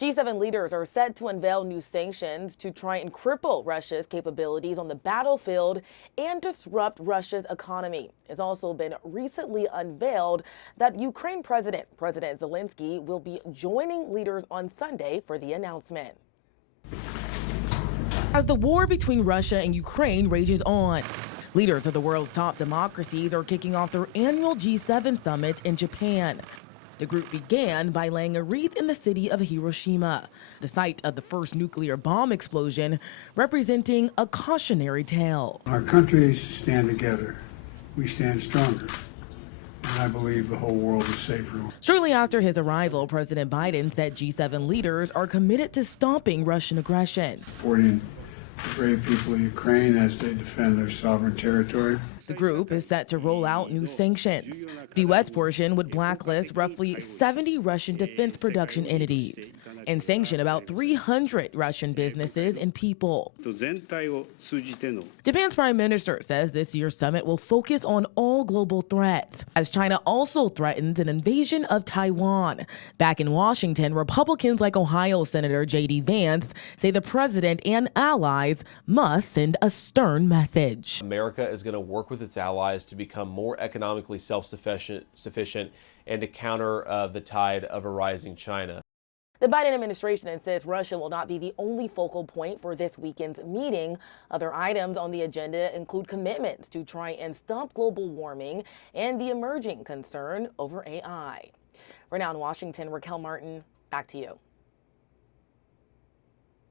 G7 leaders are set to unveil new sanctions to try and cripple Russia's capabilities on the battlefield and disrupt Russia's economy. It's also been recently unveiled that Ukraine President Zelensky will be joining leaders on Sunday for the announcement. As the war between Russia and Ukraine rages on, leaders of the world's top democracies are kicking off their annual G7 summit in Japan. The group began by laying a wreath in the city of Hiroshima, the site of the first nuclear bomb explosion, representing a cautionary tale. Our countries stand together. We stand stronger. And I believe the whole world is safer. Shortly after his arrival, President Biden said G7 leaders are committed to stopping Russian aggression. Supporting the brave people of Ukraine as they defend their sovereign territory. The group is set to roll out new sanctions. The U.S. portion would blacklist roughly 70 Russian defense production entities and sanction about 300 Russian businesses and people. Japan's prime minister says this year's summit will focus on all global threats, as China also threatens an invasion of Taiwan. Back in Washington, Republicans like Ohio Senator J.D. Vance say the president and allies must send a stern message. America is going to work with its allies to become more economically self-sufficient and to counter the tide of a rising China. The Biden administration insists Russia will not be the only focal point for this weekend's meeting. Other items on the agenda include commitments to try and stop global warming and the emerging concern over AI. We're now in Washington. Raquel Martin, back to you.